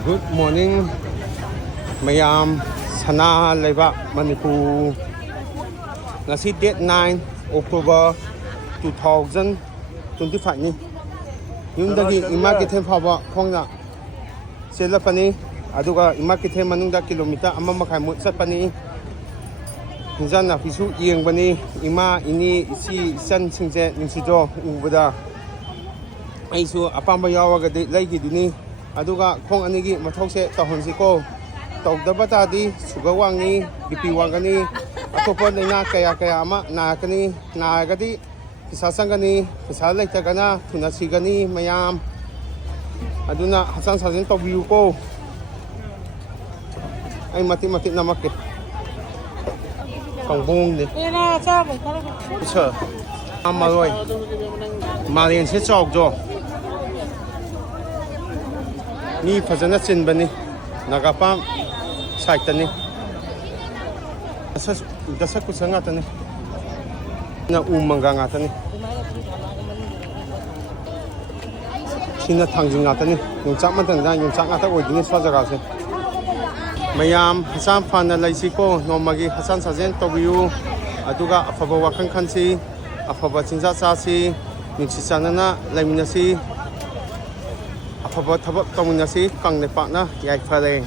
Good morning, mayam sana leba Manipur. Ngasi date 9 October 2025 ni. Yumdagi EMA keithel fouba khongna selapani aduga EMA keithel manungda kilometer ama makhai mut satpani. Hinjana pisu yengbani EMA ini isi san singje nimsijo ubada. Aisu apamba yawagadi laigiduni aduga khong anigi mathokse tahonsiko tawdaba tadi sugar wangni BP wangani atopa laina kaya ama nakani nagadi pisa sangani pisa leitagana thuna sigani mayam aduna hasan sajel toubiruko ai mati namakke pangbong ni sir amaloi malien se chok jo ni fazana chinbani nagapam site tani dasa kusanga tani na umanga nga tani sina thangjing nga tani yungchak matan da yungchak nga ta oidini swa jaga se mayam hasan fana laisiko Nongmagi Hakchng sajel toubiru aduga afaba wakan khansi afaba chinja chasi ningsi chanana laiminasi afaba thabak tawminasi kangne pakna yai phale